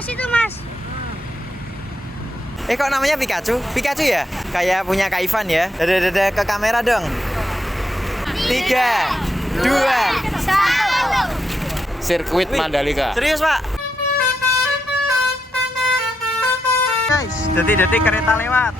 Mas itu, Mas. Kok namanya Pikachu? Pikachu ya? Kayak punya Kak Ivan ya. Dada ke kamera dong. 3, 2, 1. Sirkuit Mandalika. Serius, Pak? Guys, detik-detik kereta lewat.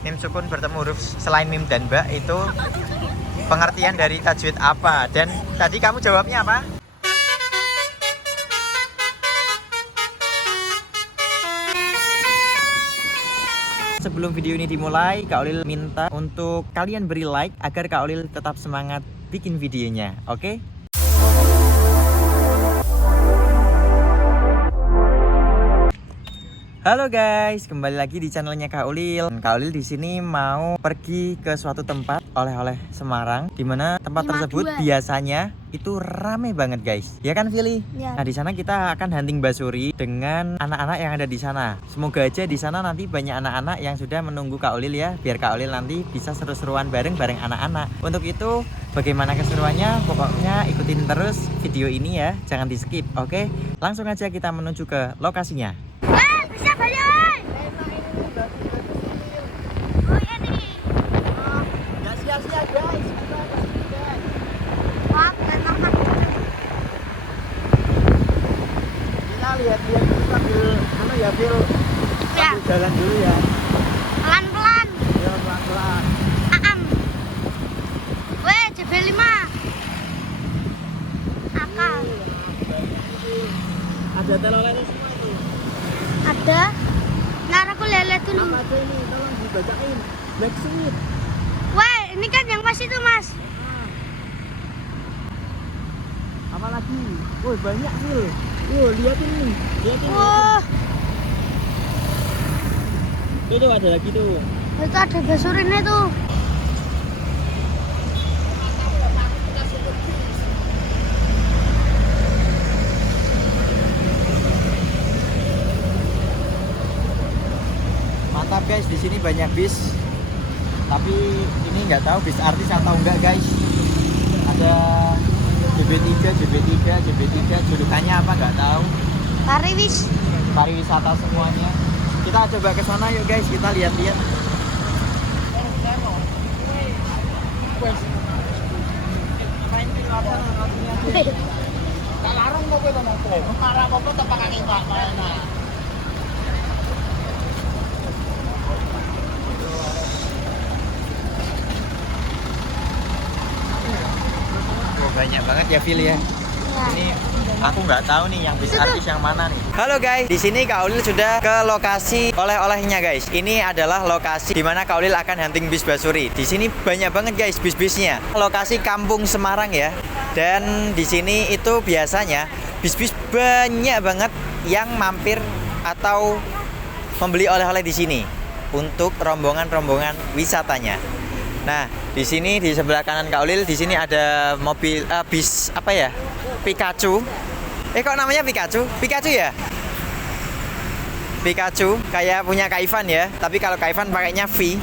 Mim sukun bertemu huruf selain mim dan ba itu pengertian dari tajwid apa? Dan tadi kamu jawabnya apa? Sebelum video ini dimulai, Kak Olil minta untuk kalian beri like agar Kak Olil tetap semangat bikin videonya, oke? Halo guys, kembali lagi di channelnya Kak Olil. Kak Olil di sini mau pergi ke suatu tempat oleh-oleh Semarang, di mana tempat tersebut biasanya itu rame banget guys. Ya kan, Vili? Ya. Nah, di sana kita akan hunting basuri dengan anak-anak yang ada di sana. Semoga aja di sana nanti banyak anak-anak yang sudah menunggu Kak Olil ya, biar Kak Olil nanti bisa seru-seruan bareng-bareng anak-anak. Untuk itu, bagaimana keseruannya? Pokoknya ikutin terus video ini ya, jangan di skip, oke? Langsung aja kita menuju ke lokasinya. Bisa balik, oi. Oh, ya nih. Nggak sia-sia guys. Wah, datang kan. Kita lihat-lihat sambil mana ya, Phil? Ya, Sambil jalan dulu ya. pelan-pelan. Ya, pelan-pelan. Aam. Weh, JB5. Akal. Ada telolet semua itu. Ada. Ntar aku lihat dulu. Apa aja ini? Tolong dibacain. Black Sweet. Weh, ini kan yang Mas itu, Mas. Apa lagi? Woi, banyak Phil. Liatin nih. Liatin. Wah, Tuh ada lagi tuh. itu ada basurinnya tuh. Mantap guys, di sini banyak bis. Tapi ini nggak tahu bis artis atau enggak guys. Ada JB3, julukannya apa nggak tahu. Pariwis. Pariwisata semuanya. Kita coba ke sana yuk guys, kita lihat-lihat. Banyak banget ya Phil ya. Ini aku nggak tahu nih yang bis artis yang mana nih. Halo guys, di sini Kak Olil sudah ke lokasi oleh-olehnya guys. Ini adalah lokasi di mana Kak Olil akan hunting bis basuri. Di sini banyak banget guys bis-bisnya. Lokasi Kampung Semarang ya. Dan di sini itu biasanya bis-bis banyak banget yang mampir atau membeli oleh-oleh di sini untuk rombongan-rombongan wisatanya. Nah, di sini di sebelah kanan Kak Olil di sini ada mobil bis apa ya? Pikachu. Kok namanya Pikachu? Pikachu ya? Pikachu kayak punya Kak Ivan ya, tapi kalau Kak Ivan pakainya V.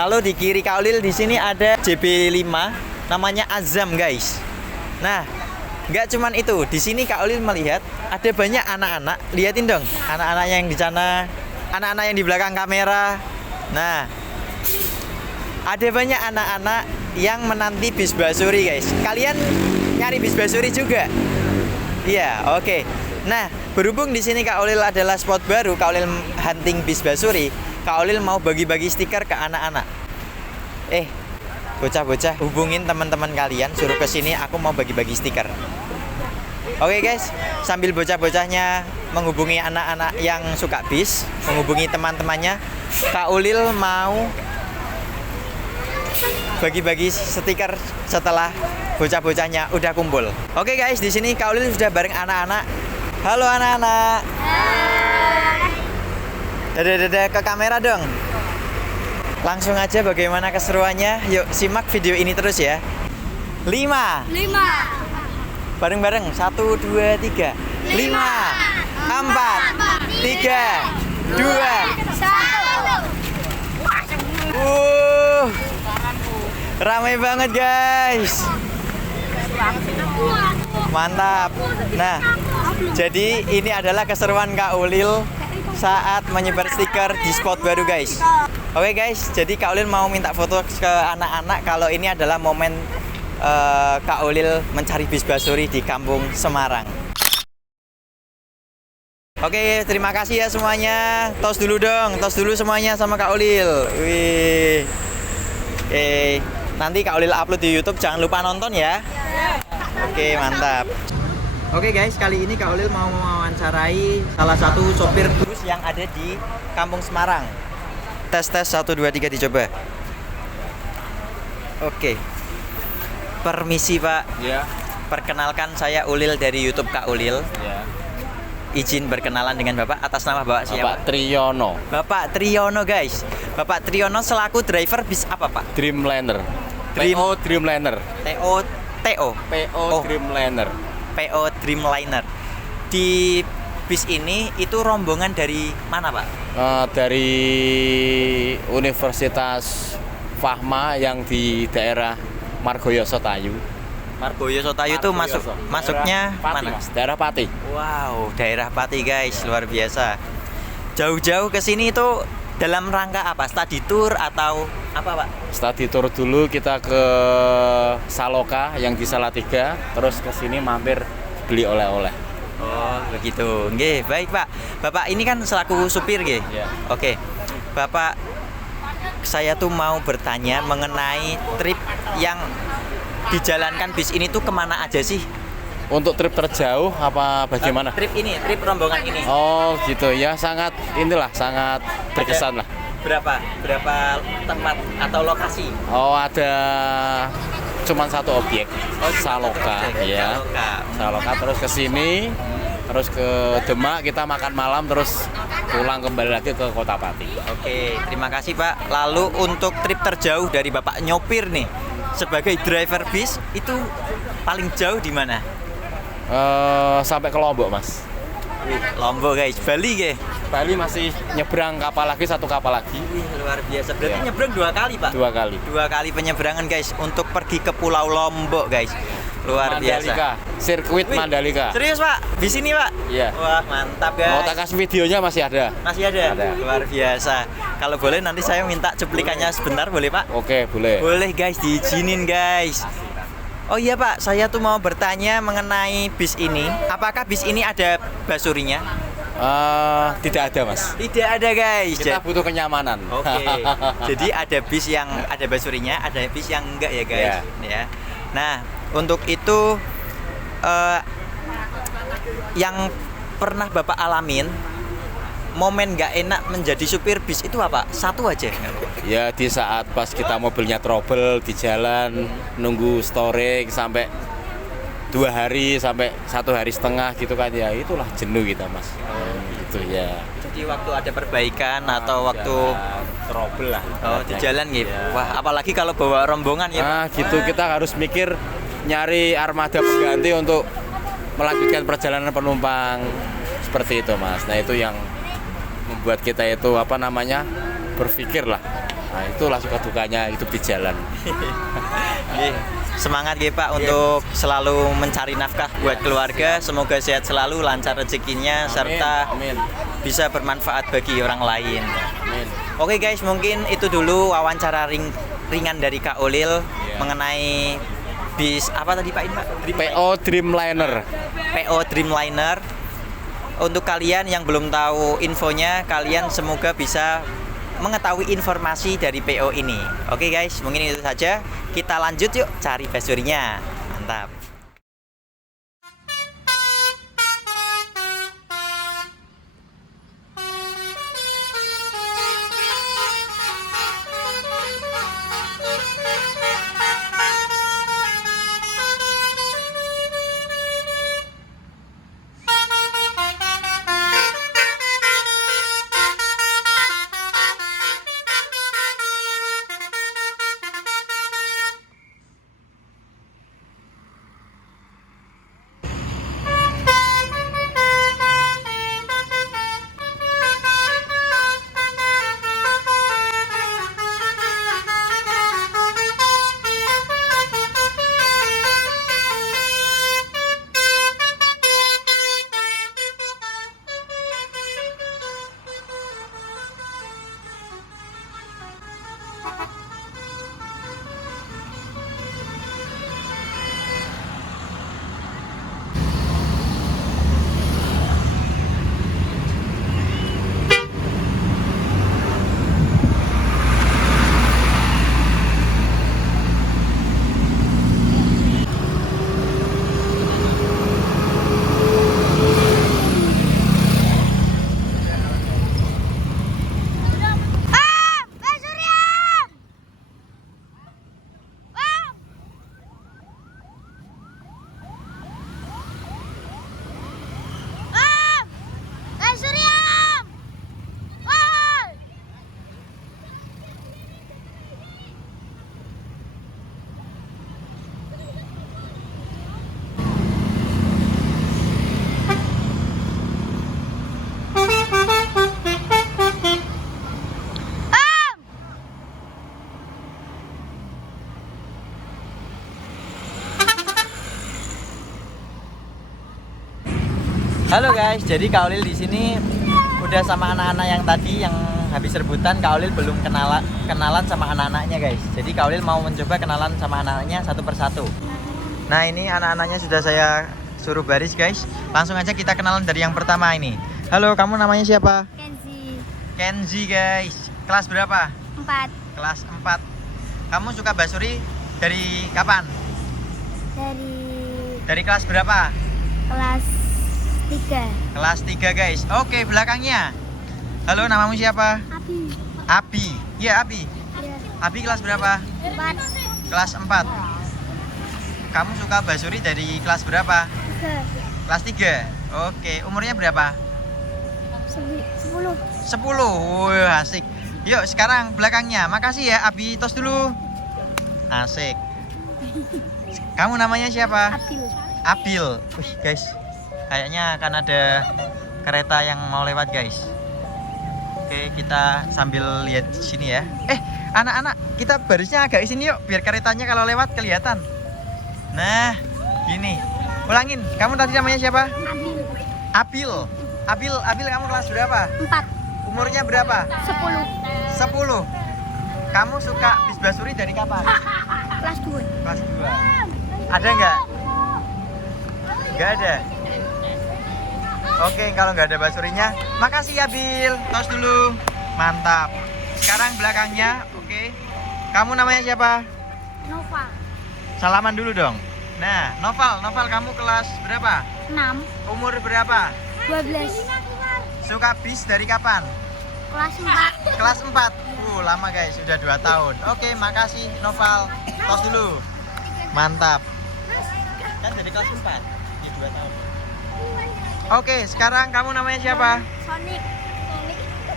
Lalu di kiri Kak Olil di sini ada JB5 namanya Azam guys. Nah, nggak cuman itu, di sini Kak Olil melihat ada banyak anak-anak. Liatin dong, anak-anak yang di sana, anak-anak yang di belakang kamera. Nah, ada banyak anak-anak yang menanti bis basuri guys. Kalian nyari bis basuri juga? Iya, oke. Nah, berhubung di sini Kak Olil adalah spot baru, Kak Olil hunting bis basuri. Kak Olil mau bagi-bagi stiker ke anak-anak. Bocah-bocah, hubungin teman-teman kalian, suruh ke sini. Aku mau bagi-bagi stiker. Oke guys, sambil bocah-bocahnya menghubungi anak-anak yang suka bis, menghubungi teman-temannya, Kak Olil mau bagi-bagi stiker setelah bocah-bocahnya udah kumpul. Oke guys, di sini Kak Olil sudah bareng anak-anak. Halo anak-anak. Dada ke kamera dong. Langsung aja bagaimana keseruannya. Yuk simak video ini terus ya. 5, 5, Bareng-bareng. 1, 2, 3. 5, 4, 3, 2. Ramai banget guys. Mantap. Nah, jadi ini adalah keseruan Kak Ulil saat menyebar stiker di spot baru guys. Oke guys, jadi Kak Ulil mau minta foto ke anak-anak kalau ini adalah momen Kak Ulil mencari bis Basuri di kampung Semarang. Oke, terima kasih ya semuanya. Tos dulu dong, tos dulu semuanya sama Kak Ulil. Wih. Oke, nanti Kak Ulil upload di YouTube, jangan lupa nonton ya. Oke, mantap. Oke guys, kali ini Kak Ulil mau mewawancarai salah satu sopir bus yang ada di kampung Semarang. Tes 1, 2, 3 dicoba. Oke. Permisi Pak. Ya. Perkenalkan saya Ulil dari YouTube Kak Ulil. Ya. Izin berkenalan dengan Bapak atas nama Bapak siapa? Bapak Triyono. Bapak Triyono guys. Bapak Triyono selaku driver bis apa Pak? Dreamliner. Dream- PO Dreamliner. TO. PO Oh. Dreamliner. PO Dreamliner. Di bis ini itu rombongan dari mana Pak? Dari Universitas Fahma yang di daerah Margoyo Sotayu. Margoyo Sotayu itu masuknya Pati, mana? Mas. Daerah Pati. Wow, daerah Pati guys, luar biasa. Jauh-jauh ke sini itu dalam rangka apa? Study tour atau apa Pak? Study tour dulu kita ke Saloka yang di Salatiga, terus ke sini mampir beli oleh-oleh. Oh, begitu. Nggih, baik Pak. Bapak ini kan selaku supir nggih. Iya. Oke. Bapak, saya tuh mau bertanya mengenai trip yang dijalankan bis ini tuh kemana aja sih? Untuk trip terjauh apa bagaimana? Trip rombongan ini. Oh gitu ya, sangat berkesan lah. Berapa tempat atau lokasi? Oh ada cuman satu objek, Saloka ya. Saloka terus ke sini, terus ke Demak kita makan malam, terus pulang kembali lagi ke Kota Pati. Oke, terima kasih Pak. Lalu untuk trip terjauh dari Bapak nyopir nih sebagai driver bis itu paling jauh di mana? Sampai ke Lombok Mas. Lombok guys, Bali guys. Bali masih nyebrang kapal lagi, satu kapal lagi. Wih, luar biasa. Berarti Ya. nyebrang 2 kali Pak? 2 kali. 2 kali penyeberangan guys untuk pergi ke Pulau Lombok guys. Luar Mandalika, biasa. sirkuit Wih, Mandalika. Serius Pak? Di sini Pak? Iya. Wah, mantap guys. Mau tak kasih videonya masih ada. Masih ada? Ada. Luar biasa. Kalau boleh nanti saya minta cuplikannya sebentar, boleh Pak? Oke, boleh. Boleh guys, diizinin guys. Oh iya Pak, saya tuh mau bertanya mengenai bis ini. Apakah bis ini ada basurinya? Tidak ada Mas. Tidak ada guys. Kita butuh kenyamanan. Oke. Jadi ada bis yang ada basurinya, ada bis yang enggak ya guys. Ya. Nah, untuk itu yang pernah Bapak alamin momen nggak enak menjadi supir bis itu apa? Satu aja. Ya di saat pas kita mobilnya trouble di jalan, nunggu storing sampai 2 hari sampai 1 hari setengah gitu kan, ya itulah jenuh kita Mas. Gitu ya. Jadi waktu ada perbaikan atau waktu trouble lah. oh di jalan gitu. Ya. Wah, apalagi kalau bawa rombongan ya. Nah gitu kita harus mikir nyari armada pengganti untuk melanjutkan perjalanan penumpang seperti itu Mas. Nah itu yang membuat kita itu berpikir lah. Nah itulah suka dukanya hidup di jalan. Semangat ya Pak untuk selalu mencari nafkah buat keluarga. Semoga sehat selalu, lancar rezekinya, serta Amin. bisa bermanfaat bagi orang lain. Amin. Oke guys, mungkin itu dulu wawancara ringan dari Kak Ulil mengenai bis apa tadi Pak ini Pak? PO Dreamliner. PO Dreamliner. Untuk kalian yang belum tahu infonya, kalian semoga bisa mengetahui informasi dari PO ini. Oke guys, mungkin itu saja. Kita lanjut yuk cari basurinya. Mantap. Halo guys, jadi Kak Ulil di sini udah sama anak-anak yang tadi yang habis rebutan. Kak Ulil belum kenalan sama anak-anaknya guys. Jadi Kak Ulil mau mencoba kenalan sama anak-anaknya satu persatu. Nah ini anak-anaknya sudah saya suruh baris guys. Langsung aja kita kenalan dari yang pertama ini. Halo, kamu namanya siapa? Kenzi. Kenzi guys. Kelas berapa? 4. Kelas 4. Kamu suka basuri dari kapan? Dari kelas berapa? Kelas 3. Kelas 3 guys. Oke, belakangnya. Halo, namamu siapa? Abi. Abi. Iya, Abi. Ya. Abi kelas berapa? 4. Kelas 4. Kamu suka basuri dari kelas berapa? 3. Kelas 3. Oke, umurnya berapa? 10. 10. Wih, asik. Yuk, sekarang belakangnya. Makasih ya, Abi. Tos dulu. Asik. Kamu namanya siapa? Abil. Abil. Wih, guys. Kayaknya akan ada kereta yang mau lewat, guys. Oke, kita sambil lihat di sini ya. Anak-anak, kita barisnya agak sini yuk, biar keretanya kalau lewat kelihatan. Nah, gini. Ulangin. Kamu tadi namanya siapa? Abil. Abil. Abil, kamu kelas berapa? 4. Umurnya berapa? 10. 10. Kamu suka bis basuri dari kapan? Kelas 2. Kelas 2. Ada nggak? Nggak ada. Oke, kalau nggak ada basurinya, makasih ya Bil. Tos dulu. Mantap. Sekarang belakangnya, oke. Kamu namanya siapa? Nova. Salaman dulu dong. Nah, Noval kamu kelas berapa? 6. Umur berapa? 12. Suka bis dari kapan? Kelas 4. Kelas 4. Lama guys, sudah 2 tahun. Oke, makasih Noval. Tos dulu. Mantap. Kan dari kelas 4. Ya 2 tahun. Oke, sekarang kamu namanya siapa? Sonic.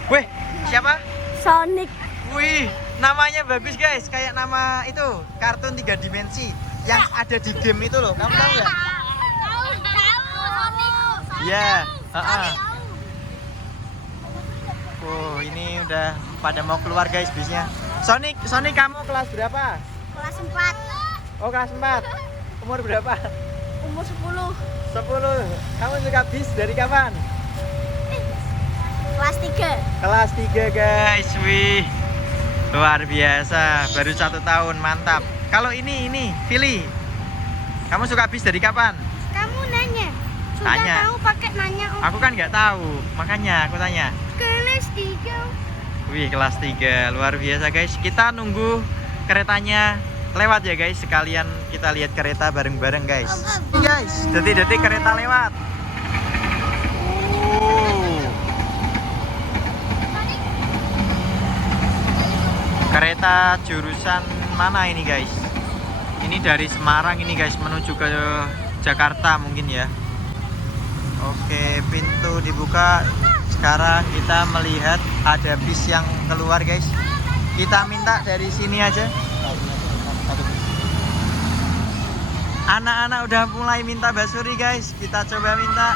Wih, siapa? Sonic. Wih, namanya bagus guys. Kayak nama itu, kartun 3 dimensi yang ada di game itu loh. Kamu tahu nggak? Iya. Ini udah pada mau keluar guys bisnya. Sonic kamu kelas berapa? Kelas 4. Oh, kelas 4. Umur berapa? Umur 10. 10. Kamu suka bis dari kapan? Kelas 3. Kelas 3 guys. Wih, luar biasa. Baru 1 tahun, mantap. Kalau ini Vili, kamu suka bis dari kapan? Kamu nanya. Sudah Tanya. tahu pakai nanya. Aku kan nggak tahu, makanya aku tanya. Kelas 3. Wih, kelas 3. Luar biasa guys. Kita nunggu keretanya lewat ya guys. Sekalian kita lihat kereta bareng-bareng guys. Nih guys, detik-detik kereta lewat. Kereta jurusan mana ini guys? Ini dari Semarang ini guys, menuju ke Jakarta mungkin ya. Oke, pintu dibuka. Sekarang kita melihat ada bis yang keluar guys. Kita minta dari sini aja. Anak-anak udah mulai minta basuri guys. Kita coba minta.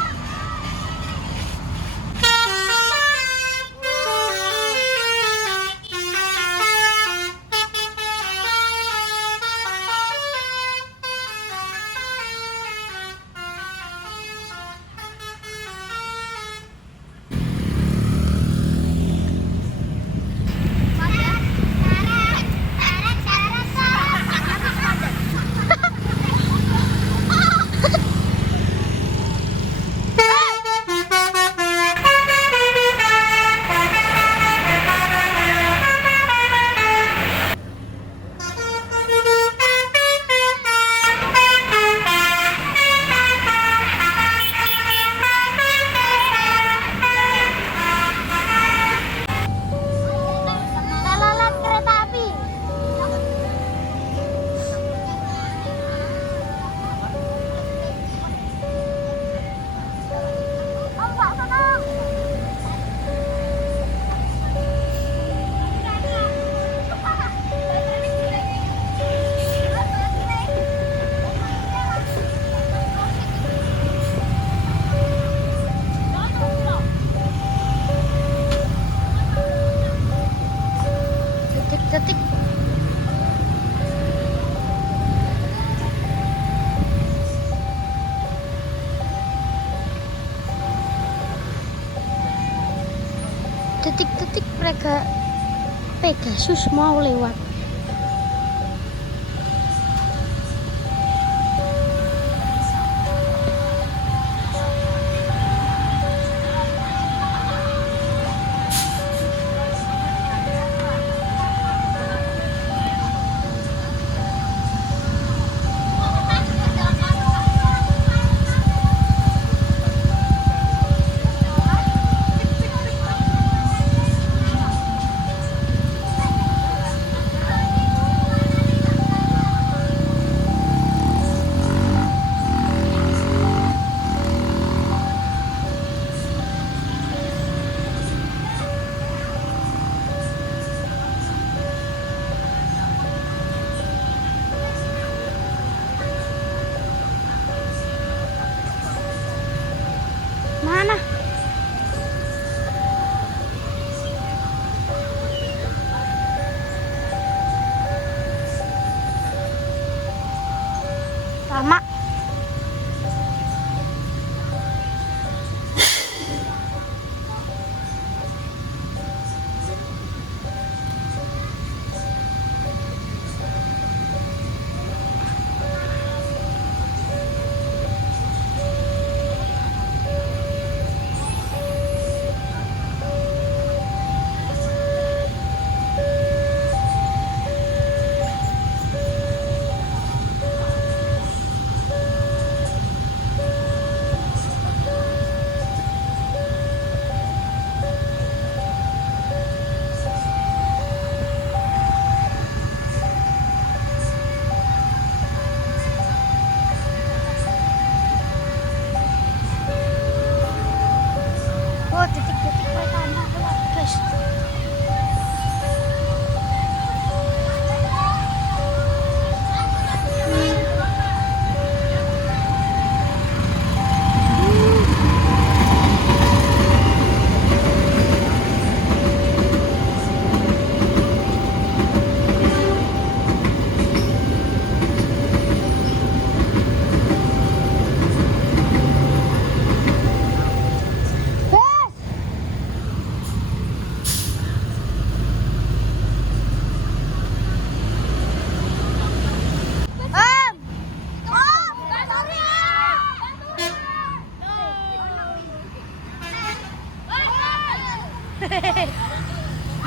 Pegasus mau lewat. Mana? Lama. Oh, detik-detik pertama lewat, guys.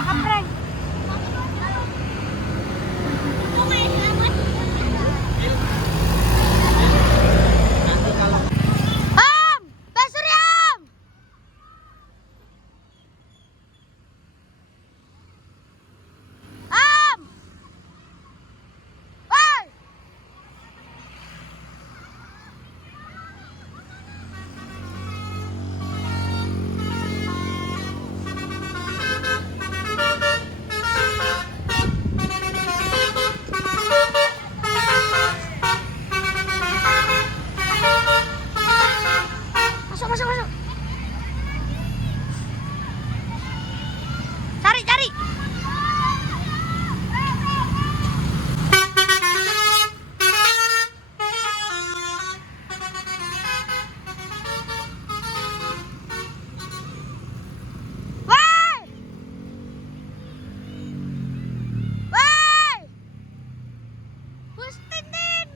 Prank. Pak Surya, Woi. Masuk, masuk, masuk. Cari, cari. Woi. Woi. Bus Tintin.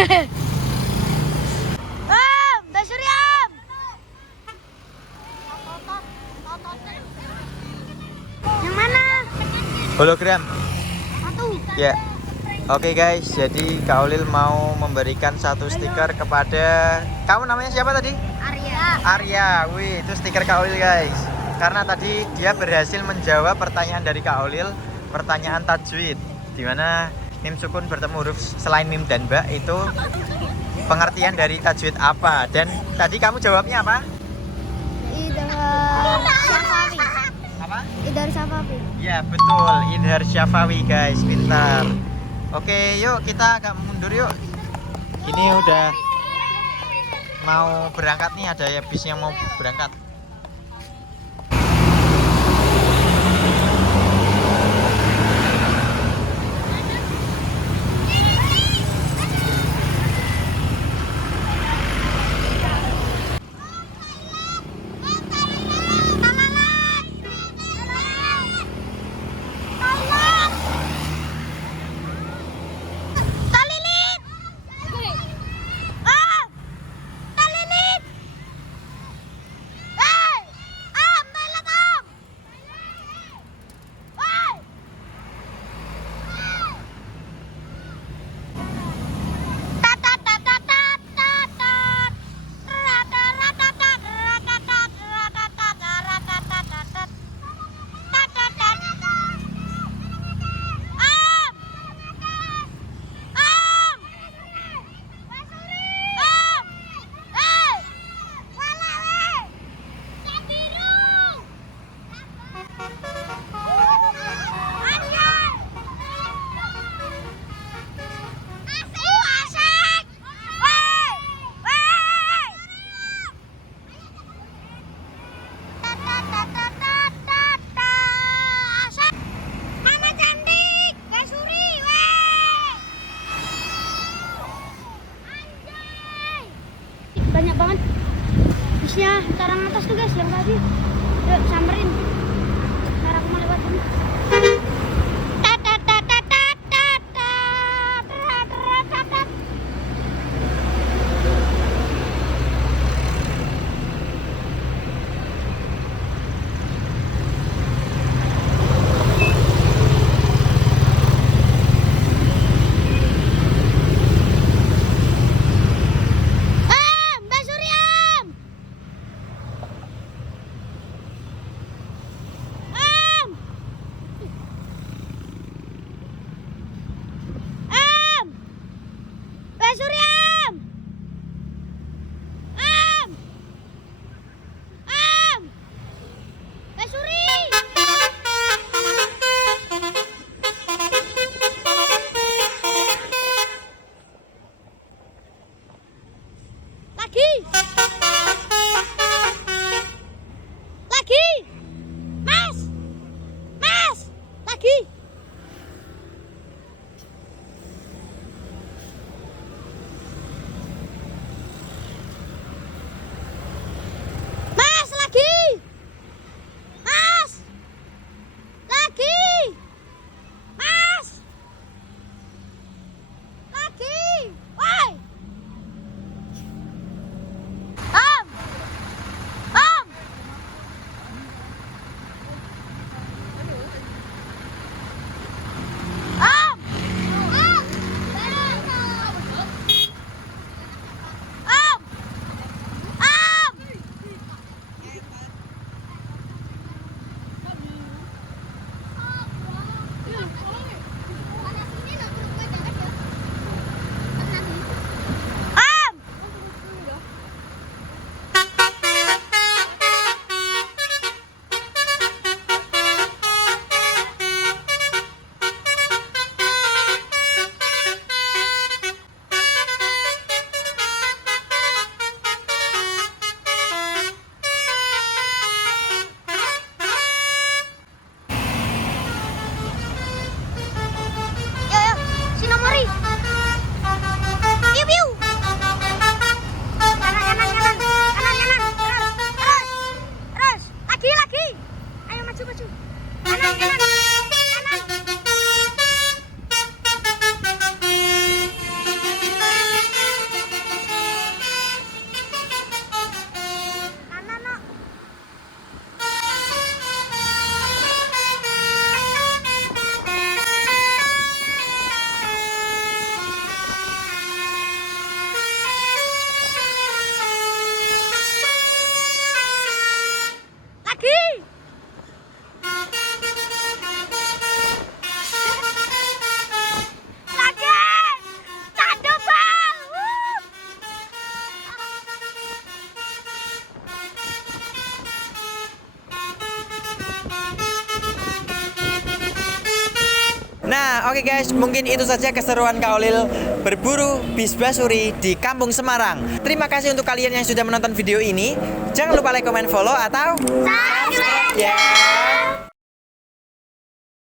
Mbak Suryam. Yang mana? Hologram. Satu. Ya. Oke guys, jadi Kak Ulil mau memberikan satu stiker kepada kamu, namanya siapa tadi? Arya. Arya. Wih, itu stiker Kak Ulil guys. Karena tadi dia berhasil menjawab pertanyaan dari Kak Ulil, pertanyaan tajwid, di mana mim sukun bertemu huruf selain mim dan ba itu pengertian dari tajwid apa? Dan tadi kamu jawabnya apa? Idhar Syafawi. Apa? Idhar Syafawi. Ya betul, Idhar Syafawi guys, pintar. Oke, yuk kita agak mundur yuk. Ini udah mau berangkat nih, ada ya bis yang mau berangkat. Banyak banget bisnya, sekarang atas tuh guys, yang tadi. Yuk samperin. Ntar aku mau lewat sini. Oke guys, mungkin itu saja keseruan Kak Olil berburu bis basuri di Kampung Semarang. Terima kasih untuk kalian yang sudah menonton video ini. Jangan lupa like, comment, follow atau Subscribe ya.